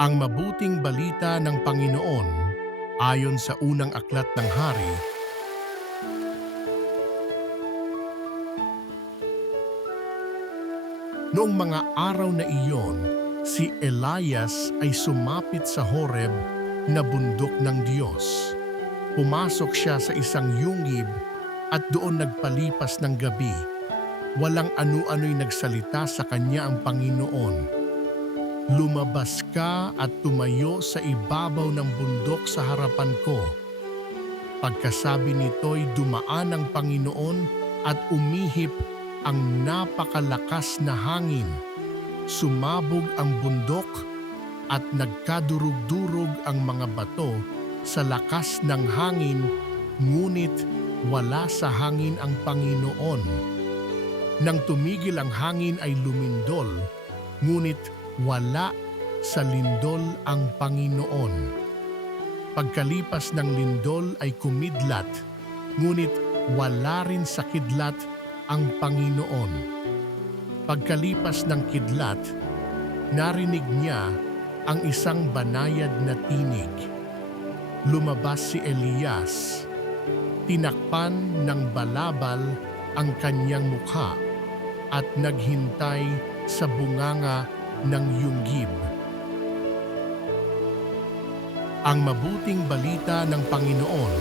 Ang mabuting balita ng Panginoon ayon sa unang aklat ng Hari. Noong mga araw na iyon, si Elias ay sumapit sa Horeb na bundok ng Diyos. Pumasok siya sa isang yungib at doon nagpalipas ng gabi. Walang anu-ano'y nagsalita sa kanya ang Panginoon. Lumabas ka at tumayo sa ibabaw ng bundok sa harapan ko. Pagkasabi nito'y dumaan ang Panginoon at umihip ang napakalakas na hangin. Sumabog ang bundok at nagkadurog-durog ang mga bato sa lakas ng hangin, ngunit wala sa hangin ang Panginoon. Nang tumigil ang hangin ay lumindol, ngunit wala sa lindol ang Panginoon. Pagkalipas ng lindol ay kumidlat, ngunit wala rin sa kidlat ang Panginoon. Pagkalipas ng kidlat, narinig niya ang isang banayad na tinig. Lumabas si Elias. Tinakpan ng balabal ang kanyang mukha at naghintay sa bunganga ng yunggib. Ang mabuting balita ng Panginoon